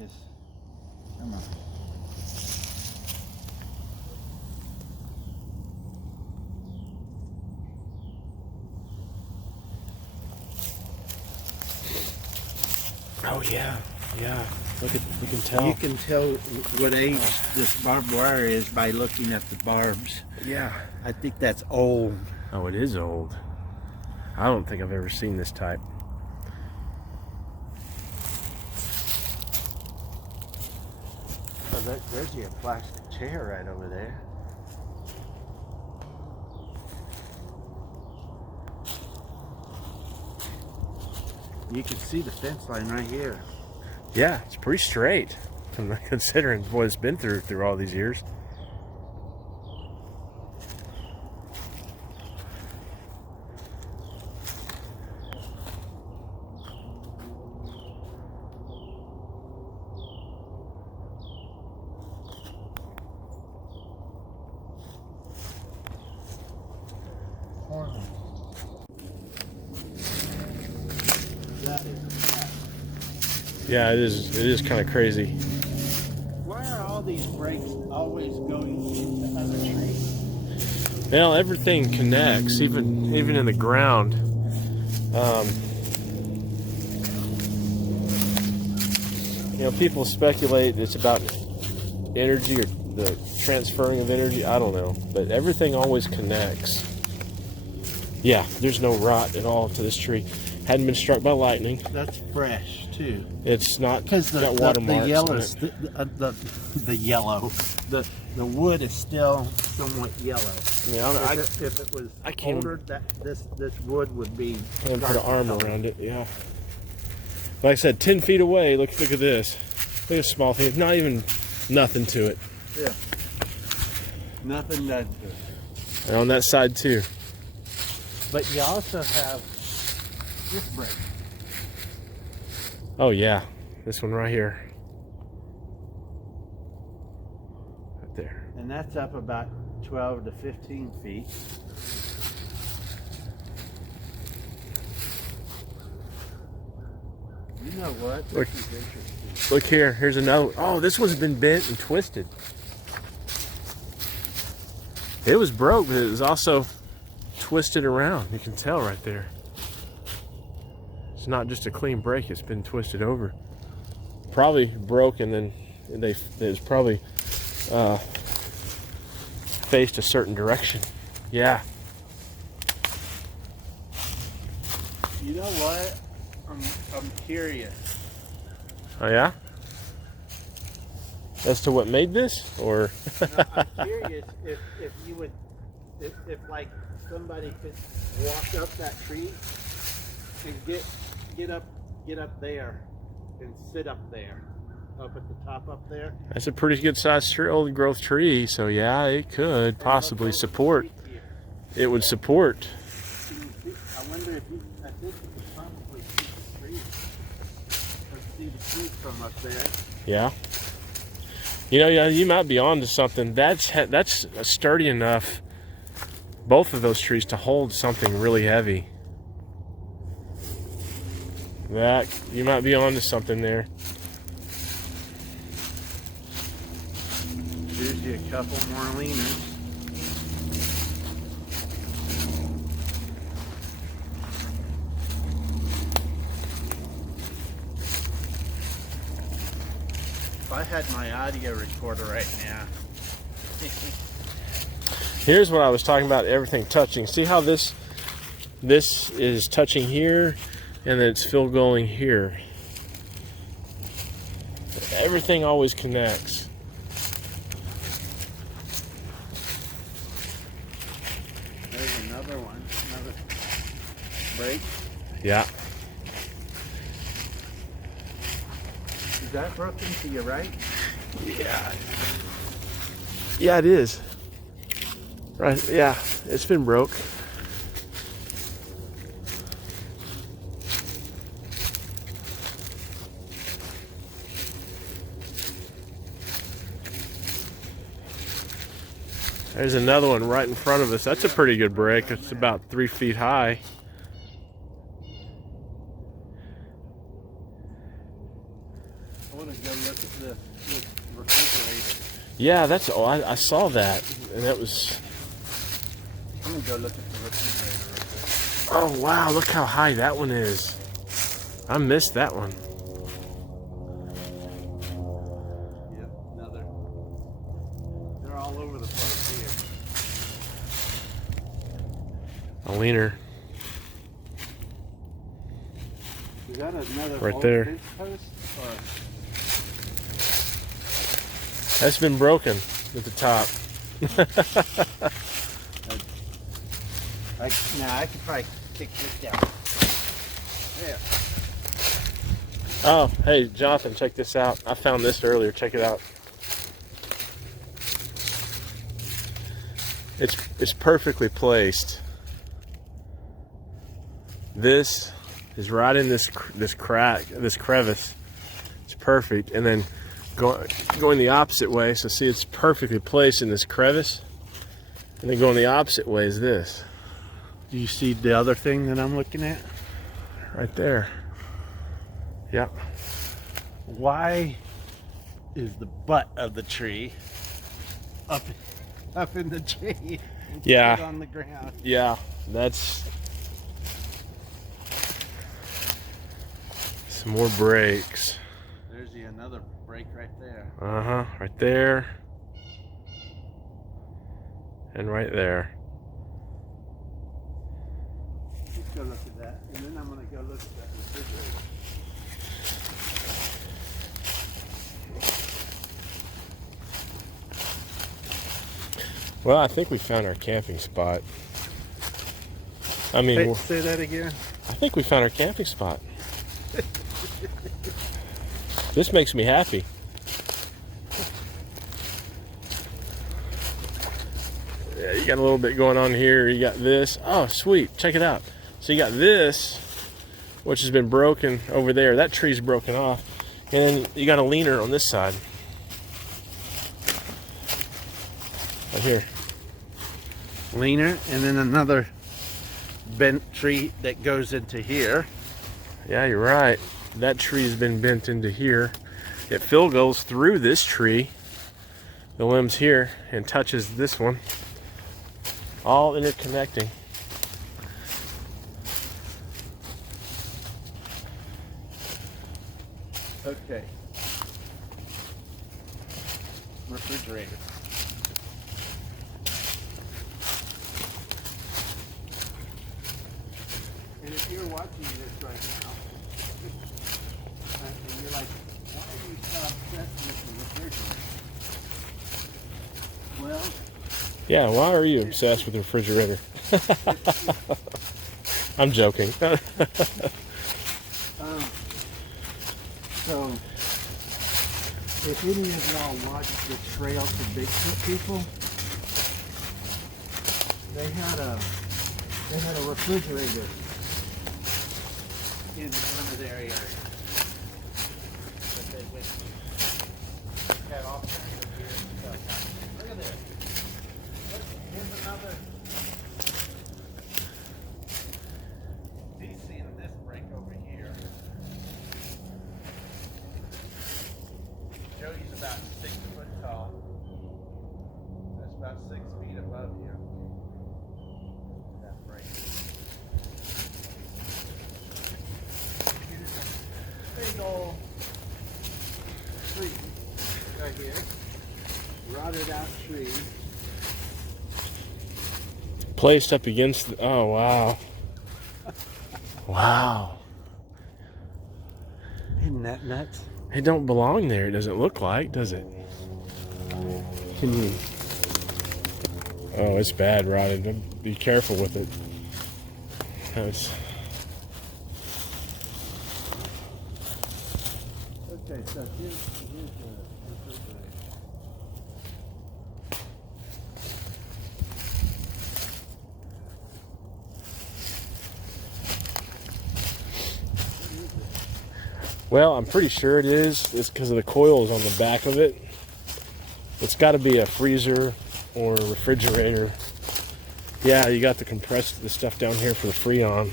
focus. Come on. Oh yeah, yeah. Look at, you can tell. You can tell what age this barbed wire is by looking at the barbs. Yeah. I think that's old. Oh, it is old. I don't think I've ever seen this type. Oh, there's your plastic chair right over there. You can see the fence line right here. Yeah, it's pretty straight, considering what it's been through all these years. That is bad. Yeah, it is kind of crazy. Why are all these breaks always going into other trees? Well, everything connects, even in the ground. You know, people speculate it's about energy or the transferring of energy. I don't know, but everything always connects. Yeah, there's no rot at all to this tree. Hadn't been struck by lightning. That's fresh too. It's not Because got watermarks the yellow, the wood is still somewhat yellow. Yeah, If it was I can't older, this wood would be. and put an arm around it. Yeah. Like I said, 10 feet away. Look at this. Look at a small thing. It's not even nothing to it. Yeah. Nothing that. And on that side too. But you also have this break. Oh yeah, this one right here. Right there. And that's up about 12 to 15 feet. You know what? This Look. is interesting. Look here. Here's another. Oh, this one's been bent and twisted. It was broke, but it was also twisted around. You can tell right there. It's not just a clean break. It's been twisted over. Probably broke, and then it was probably faced a certain direction. Yeah. You know what? I'm curious. Oh yeah. As to what made this, or No, I'm curious if you would, if like somebody could walk up that tree and get up there and sit up there, up at the top up there. that's a pretty good sized old growth tree. So yeah, it could possibly support. It would support. I wonder if you. I think you could probably see the tree. Or see the tree from up there. Yeah. You know, yeah, you might be onto something. That's sturdy enough, both of those trees, to hold something really heavy. That you might be onto something there. Here's you a couple more leaners. If I had my audio recorder right now. Here's what I was talking about, everything touching. See how this is touching here, and then it's still going here. Everything always connects. There's another one, another break. Yeah. Is that broken to your right? Yeah. Yeah, it is. Right, yeah, it's been broke. There's another one right in front of us. That's a pretty good break. It's about 3 feet high. I want to go the refrigerator. Yeah, that's. Oh, I saw that, and that was. I'm gonna go look at the refrigerator real quick. Oh wow! Look how high that one is. I missed that one. Yep, another. They're all over the place here. A leaner. Is that another Right old there. fence post? Or? That's been broken at the top. I could probably kick this down. There. Oh, hey, Jonathan, check this out. I found this earlier. Check it out. It's perfectly placed. This is right in this crack, this crevice. It's perfect. And then going the opposite way. So see, it's perfectly placed in this crevice. And then going the opposite way is this. Do you see the other thing that I'm looking at? Right there. Yep. Why is the butt of the tree up in the tree? Yeah. On the ground. Yeah, that's some more breaks. There's another break right there. Right there. And right there. Let's go look at that, and then I'm gonna go look at that refrigerator. Well, I think we found our camping spot. I mean, Say that again. I think we found our camping spot. This makes me happy. Yeah, you got a little bit going on here. You got this. Oh, sweet. Check it out. So you got this, which has been broken over there. That tree's broken off. And then you got a leaner on this side. Right here. Leaner, and then another bent tree that goes into here. Yeah, you're right. That tree's been bent into here. It goes through this tree, the limbs here, and touches this one. All interconnecting. Okay. Refrigerator. And if you're watching this right now, and you're like, why are you so obsessed with the refrigerator? Well, Yeah, why are you obsessed with the refrigerator? I'm joking. So, if any of y'all watched the Trail to Bigfoot people, they had a refrigerator in one of their areas. But they had all kinds of weird stuff. Look at this. Here's another. He's seeing this break over here. Joey's about 6 foot tall. That's about 6 feet above you. That break. Here's a big old tree right here. Rotted out tree. Placed up against the, oh wow. Wow. Isn't that nuts? It don't belong there, it doesn't look like, does it? Can you? Oh, it's bad, rotted. Be careful with it. It's, Okay, so here's the refrigerator. well, I'm pretty sure it is. It's because of the coils on the back of it. It's got to be a freezer or a refrigerator. Yeah, you got the stuff down here for the Freon.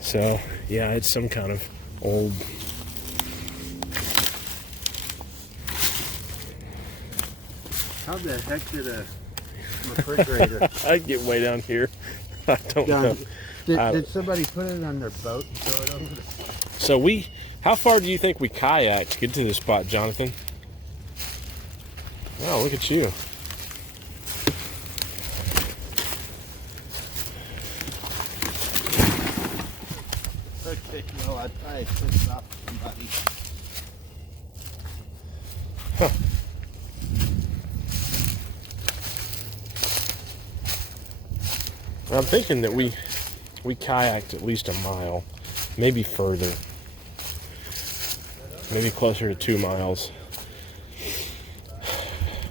So, yeah, it's some kind of old How the heck did a refrigerator? I'd get way down here. I don't know. Did somebody put it on their boat and throw it over? So how far do you think we kayaked to get to this spot, Jonathan? Wow, look at you. Okay, well, I probably pissed off somebody. Huh. I'm thinking that we kayaked at least a mile, maybe further, maybe closer to 2 miles,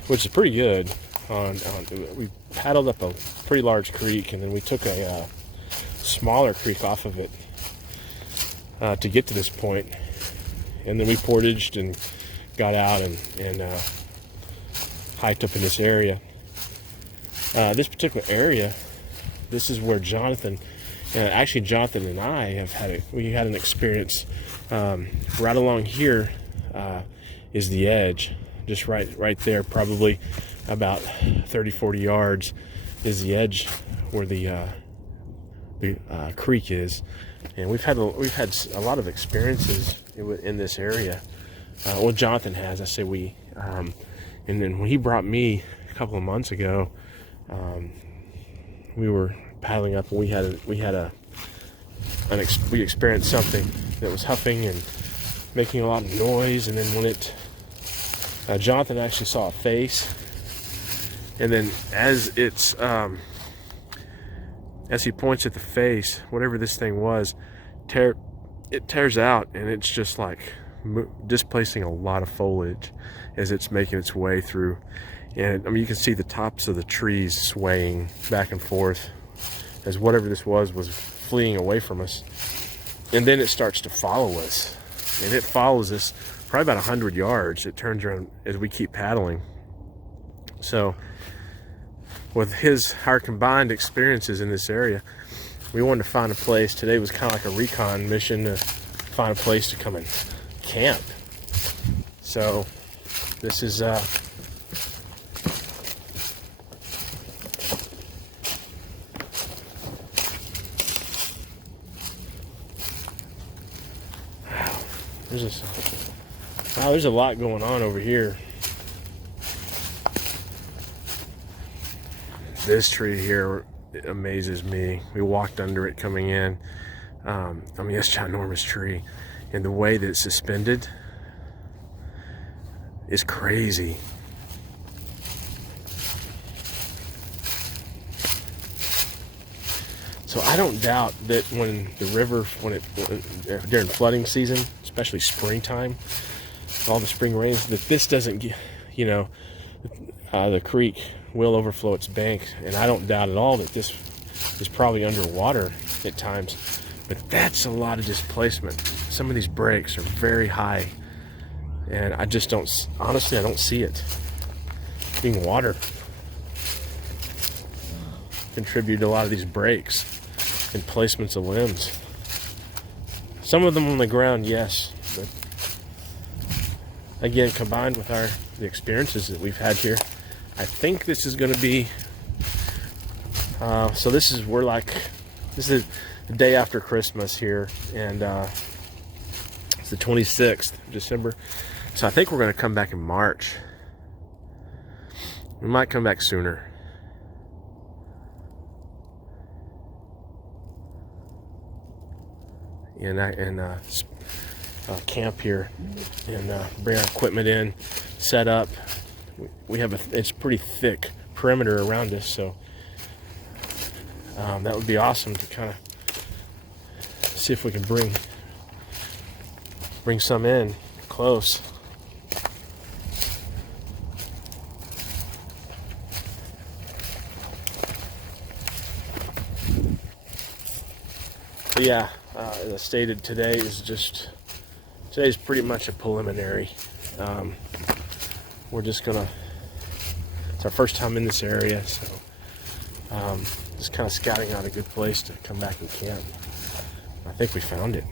which is pretty good. We paddled up a pretty large creek, and then we took a smaller creek off of it to get to this point, and then we portaged and got out and hiked up in this area. This particular area, this is where Jonathan and I we had an experience. Right along here is the edge, just right there, probably about 30-40 yards is the edge where the creek is, and we've had a lot of experiences in this area. Well, Jonathan has. I say we, and then when he brought me a couple of months ago, we were paddling up, and we experienced something that was huffing and making a lot of noise, and then when Jonathan actually saw a face, and then as he points at the face, whatever this thing was, it tears out, and it's just like displacing a lot of foliage as it's making its way through. And I mean, you can see the tops of the trees swaying back and forth as whatever this was fleeing away from us. And then it starts to follow us, and it follows us probably about 100 yards. It turns around as we keep paddling. So with our combined experiences in this area, we wanted to find a place. Today was kind of like a recon mission to find a place to come and camp. So this is there's a lot going on over here. This tree here amazes me. We walked under it coming in. I mean, it's a ginormous tree, and the way that it's suspended is crazy. So I don't doubt that when the river, during flooding season, especially springtime, all the spring rains, that this doesn't get, the creek will overflow its bank. And I don't doubt at all that this is probably underwater at times, but that's a lot of displacement. Some of these breaks are very high, and I just don't, honestly, I don't see it being water contribute to a lot of these breaks and placements of limbs. Some of them on the ground, yes, but again, combined with the experiences that we've had here, I think this is going to be so this is the day after Christmas here, and it's the 26th of December, so I think we're going to come back in March. We might come back sooner. And camp here and bring our equipment in, set up. We have it's pretty thick perimeter around us, so that would be awesome to kind of see if we can bring some in close. But yeah, as I stated, today's pretty much a preliminary. We're just gonna, it's our first time in this area, so just kind of scouting out a good place to come back and camp. I think we found it.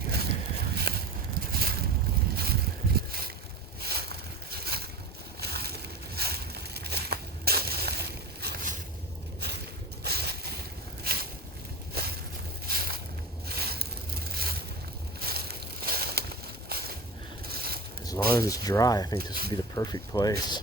As long as it's dry, I think this would be the perfect place.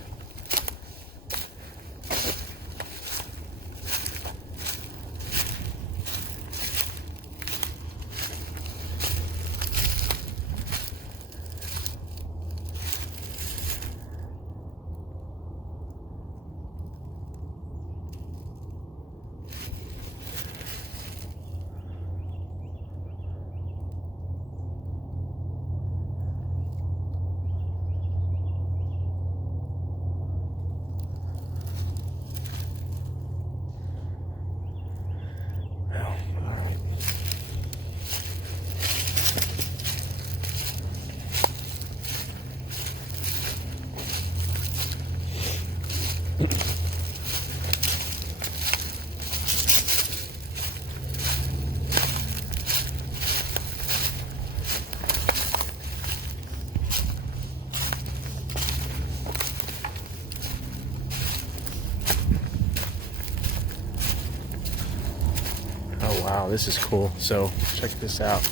Oh wow, this is cool. So check this out.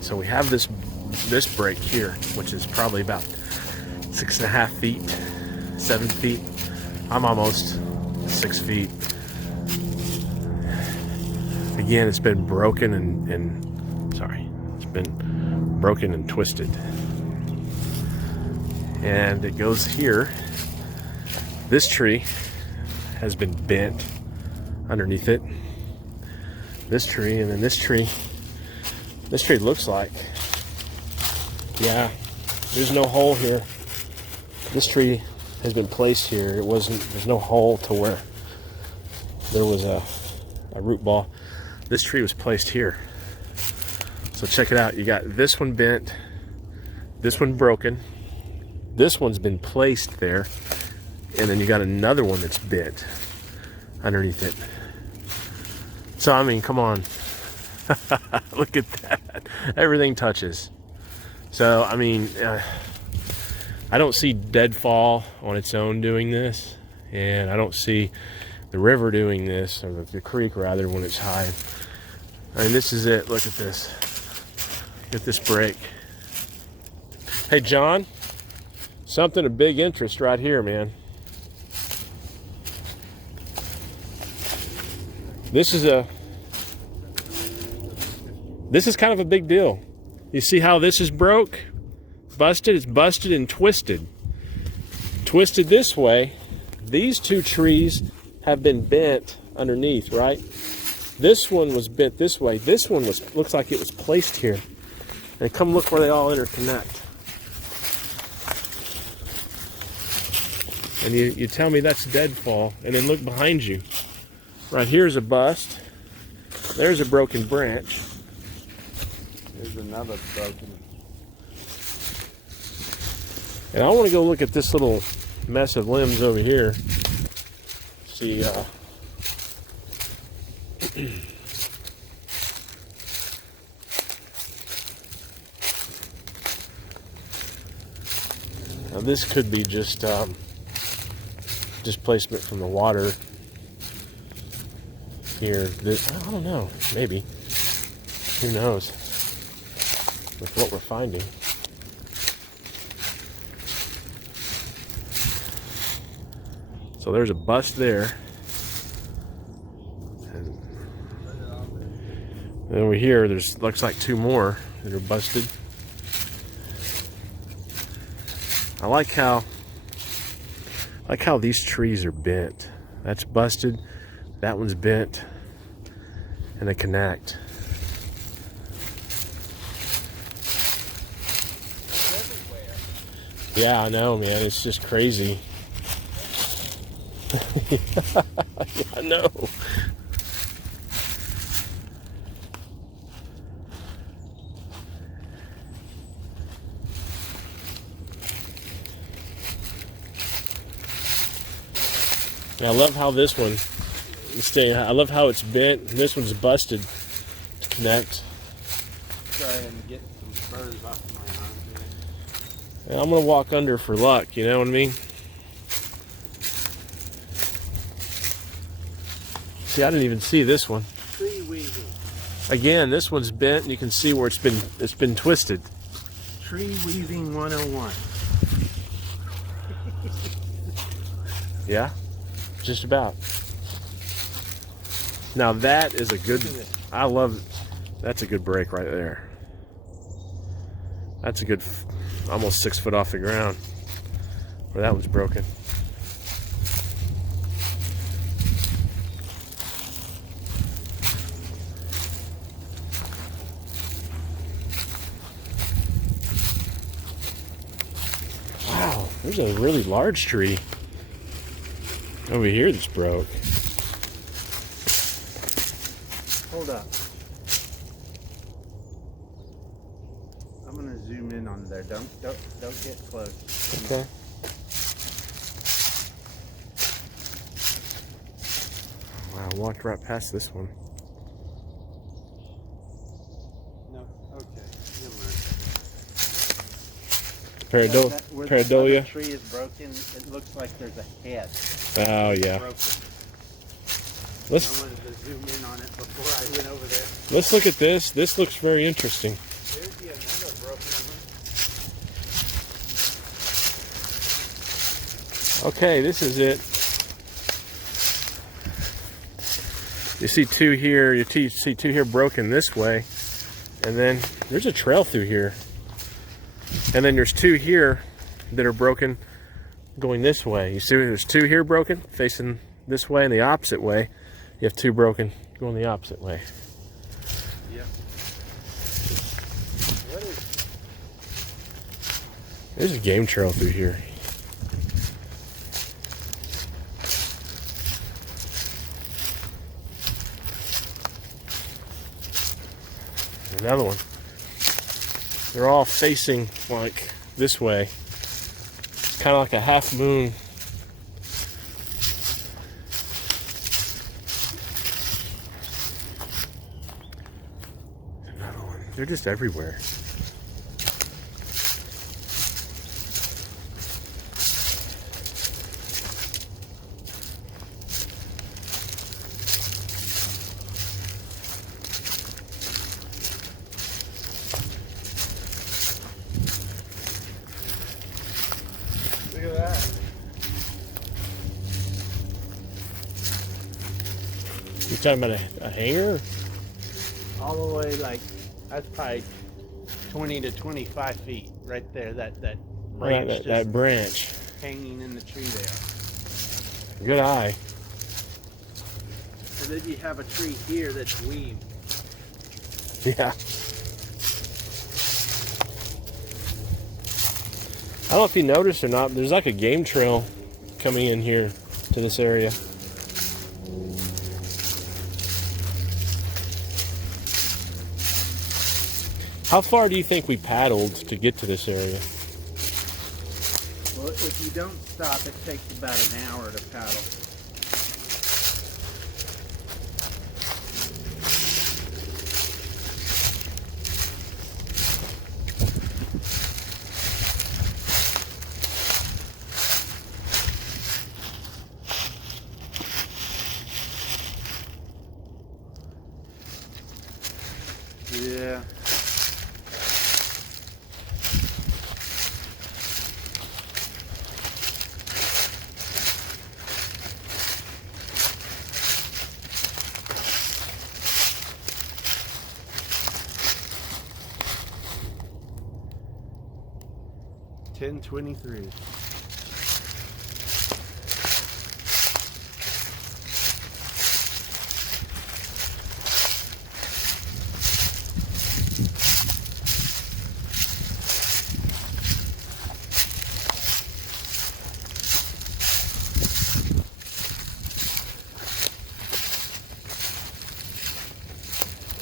So we have this break here, which is probably about 6.5 feet, 7 feet. I'm almost 6 feet. Again, it's been broken it's been broken and twisted. And it goes here. This tree has been bent underneath it. This tree, and then this tree looks like, yeah, there's no hole here. This tree has been placed here. There's no hole to where there was a root ball. This tree was placed here. So check it out. You got this one bent, this one broken, this one's been placed there, and then you got another one that's bent underneath it. So, I mean, come on. Look at that. Everything touches. So, I mean, I don't see deadfall on its own doing this. And I don't see the river doing this, or the creek, rather, when it's high. I mean, this is it. Look at this. Look at this break. Hey, John. Something of big interest right here, man. This is kind of a big deal. You see how this is broke? Busted? It's busted and twisted. Twisted this way. These two trees have been bent underneath, right? This one was bent this way. This one looks like it was placed here. And come look where they all interconnect. And you tell me that's deadfall. And then look behind you. Right here's a bust. There's a broken branch. There's another broken. And I want to go look at this little mess of limbs over here. See, now this could be just displacement from the water. Here, I don't know, maybe. Who knows? With what we're finding. So there's a bust there. And over here, looks like two more that are busted. I like how these trees are bent. That's busted. That one's bent, and they connect. Everywhere. Yeah, I know, man. It's just crazy. Yeah, I know. I love how this one is staying. I love how it's bent, and this one's busted to connect. Try and get some spurs off of my arm here. And I'm gonna walk under for luck. You know what I mean? See, I didn't even see this one. Tree weaving. Again, this one's bent, and you can see where it's been twisted. Tree weaving 101. Yeah, just about. Now that is a good, I love, that's a good break right there. That's a good, almost 6 foot off the ground. Where that one's broken. Wow, there's a really large tree over here that's broke. Hold up. I'm gonna zoom in on there. Don't get close. Okay. Wow, I walked right past this one. No. Okay. Pareidolia. Where the tree is broken, it looks like there's a head. Oh yeah. Broken. I Let's wanted to zoom in on it before I went over there. let's look at this. This looks very interesting. There's another broken one. Okay, this is it. You see two here. You see two here broken this way, and then there's a trail through here. And then there's two here that are broken going this way. You see there's two here broken facing this way and the opposite way. You have two broken going the opposite way. Yep. What is... There's a game trail through here. Another one. They're all facing like this way. It's kind of like a half moon. Another one. They're just everywhere. Look at that. You talking about a hanger? All the way, like, that's probably 20 to 25 feet right there. That branch Right, just that branch. hanging in the tree there. Good eye. And then you have a tree here that's weaved. Yeah. I don't know if you noticed or not, there's like a game trail coming in here to this area. How far do you think we paddled to get to this area? Well, if you don't stop, it takes about an hour to paddle. Yeah. $10.23.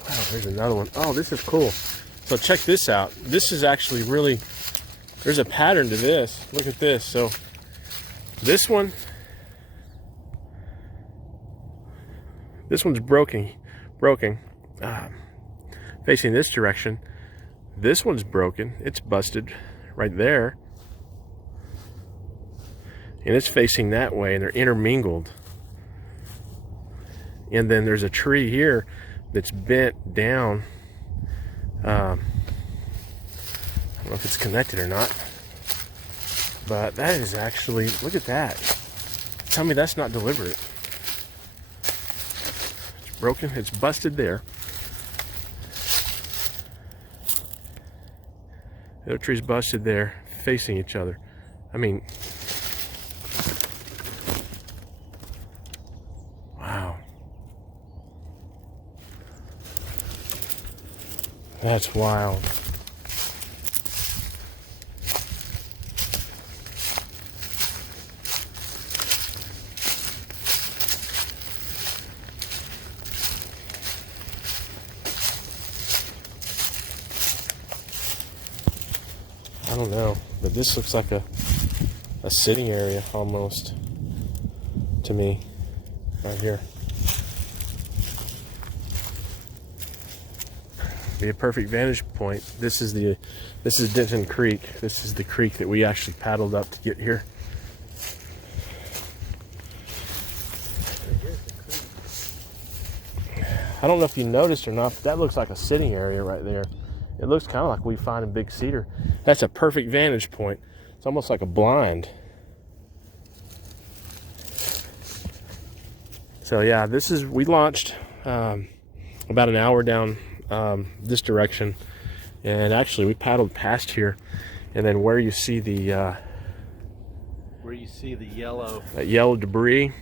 Wow, there's another one. Oh, this is cool. So check this out. This is actually really, there's a pattern to this. Look at this. So this one's broken, facing this direction. This one's broken. It's busted right there. And it's facing that way, and they're intermingled. And then there's a tree here that's bent down. I don't know if it's connected or not. But that is actually, look at that. Tell me that's not deliberate. It's broken, it's busted there. The other tree's busted there, facing each other. I mean, wow. That's wild. I don't know, but this looks like a sitting area almost to me right here. Be a perfect vantage point. This is Denton Creek. This is the creek that we actually paddled up to get here. I don't know if you noticed or not, but that looks like a sitting area right there. It looks kind of like we find in Big Cedar. That's a perfect vantage point. It's almost like a blind. So yeah, we launched about an hour down this direction, and actually we paddled past here, and then where you see the yellow debris,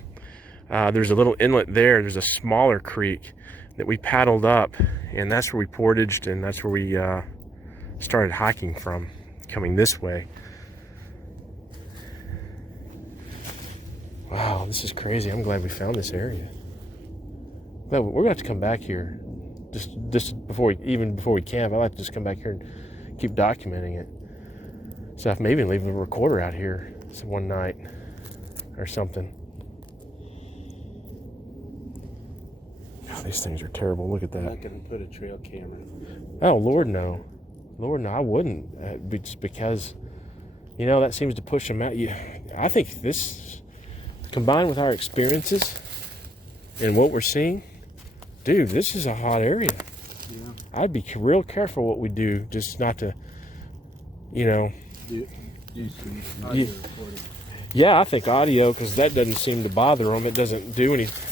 there's a little inlet there. There's a smaller creek that we paddled up, and that's where we portaged, and that's where we started hiking from, coming this way. Wow, this is crazy. I'm glad we found this area. We're gonna have to come back here just before we camp. I like to just come back here and keep documenting it. So maybe even leave a recorder out here one night or something. God, these things are terrible. Look at that. I'm not going to put a trail camera. Oh, Lord, no. Lord, no, I wouldn't. Just because, that seems to push them out. I think this, combined with our experiences and what we're seeing, dude, this is a hot area. Yeah. I'd be real careful what we do, just not to, do some audio recording. Yeah, I think audio, because that doesn't seem to bother them. It doesn't do anything.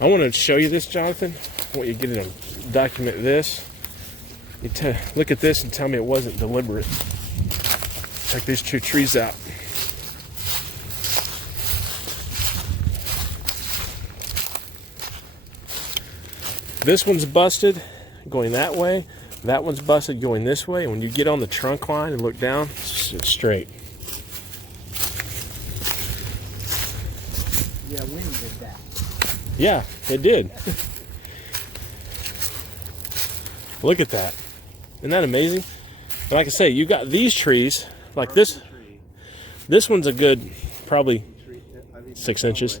I want to show you this, Jonathan. I want you to get it and document this. You look at this and tell me it wasn't deliberate. Check these two trees out. This one's busted going that way. That one's busted going this way. And when you get on the trunk line and look down, it's straight. Yeah, wind did that. Yeah, it did. Look at that. Isn't that amazing? And like I say, you got these trees, like this. This one's a good, probably 6 inches.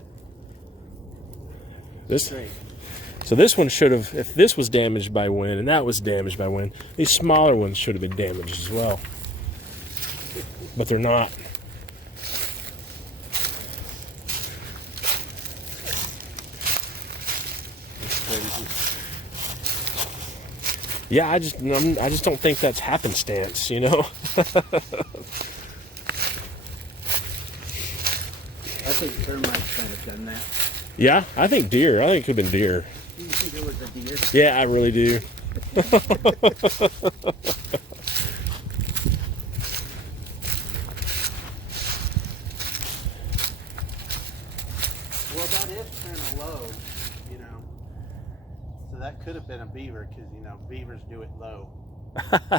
So this one should have, if this was damaged by wind and that was damaged by wind, these smaller ones should have been damaged as well. But they're not. Yeah, I just don't think that's happenstance, I think termites kind of done that. Yeah, I think deer. I think it could have been deer. Do you think it was a deer? Yeah, I really do. Well, that is kind of low, So that could have been a beaver, because, beavers do it low.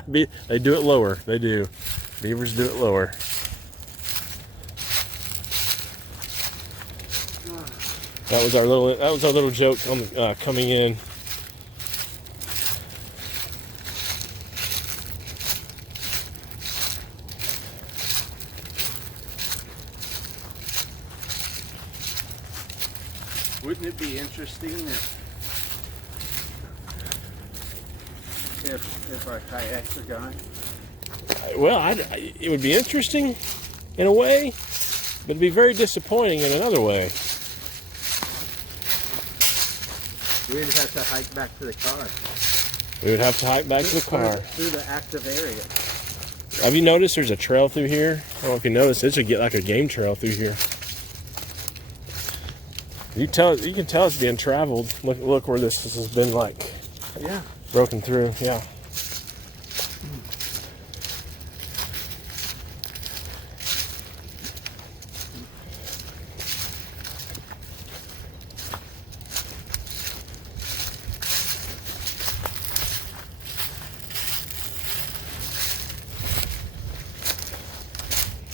They do it lower. They do. Beavers do it lower. That was our little joke on coming in. Wouldn't it be interesting if our kayaks are gone? Well, it would be interesting in a way, but it'd be very disappointing in another way. We'd have to hike back to the car. We would have to hike back to the car. Through the active area. Have you noticed there's a trail through here? I don't know if you noticed. This would get like a game trail through here. You can tell it's being traveled. Look where this has been like. Yeah. Broken through. Yeah.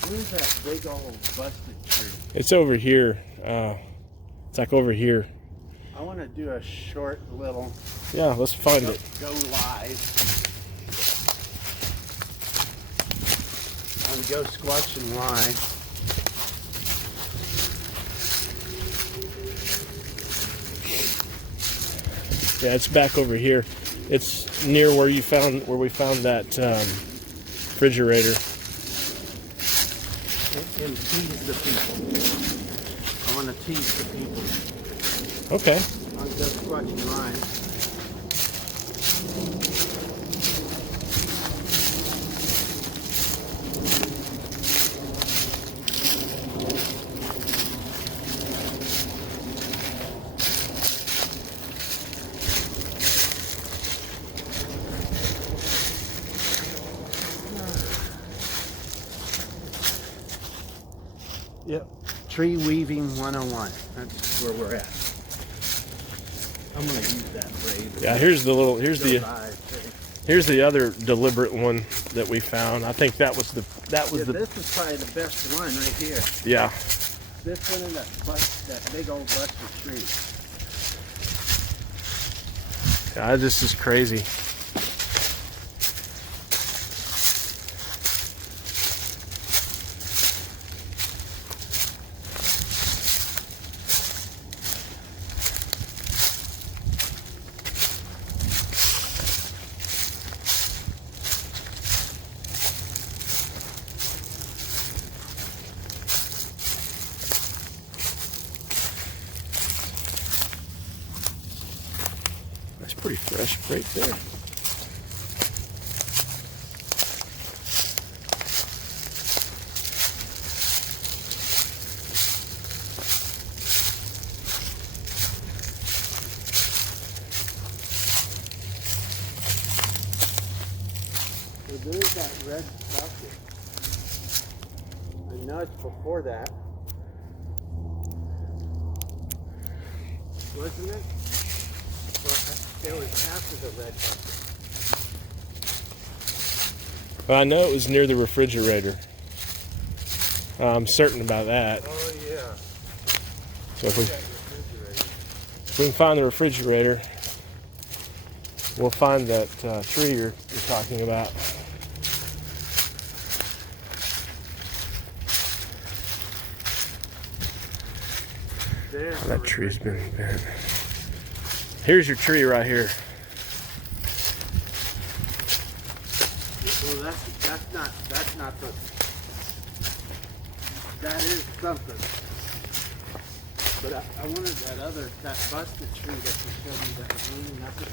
Where's that big old busted tree? It's over here. It's like over here. I want to do a short little. Yeah, let's find it. Go live. On Go Squatching Live. Yeah, it's back over here. It's near where we found that refrigerator. And tease the people. I want to tease the people. Okay. On Go Squatching Live. Yep. Tree weaving 101. That's where we're at. I'm gonna use that phrase. Yeah, here's the other deliberate one that we found. I think that was the This is probably the best one right here. Yeah. This one and that big old busted tree. Yeah, this is crazy. That's pretty fresh right there. So there's that red bucket. I know it's before that. Wasn't it? It was after the red bucket. Well, I know it was near the refrigerator. I'm certain about that. Oh yeah. So if we can find the refrigerator, we'll find that tree you're talking about. There's That tree's been bent. Here's your tree right here. Well, that's not the. That is something. But I wanted that busted tree that you showed me that was leaning up at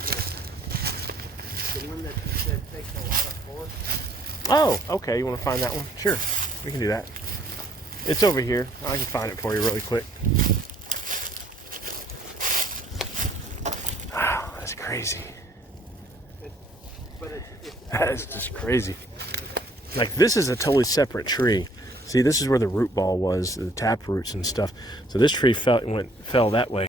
the one that you said takes a lot of force. Oh, okay. You want to find that one? Sure, we can do that. It's over here. I can find it for you really quick. Wow, that's crazy. That's just crazy. Like, this is a totally separate tree. See, this is where the root ball was, the tap roots and stuff. So this tree fell that way.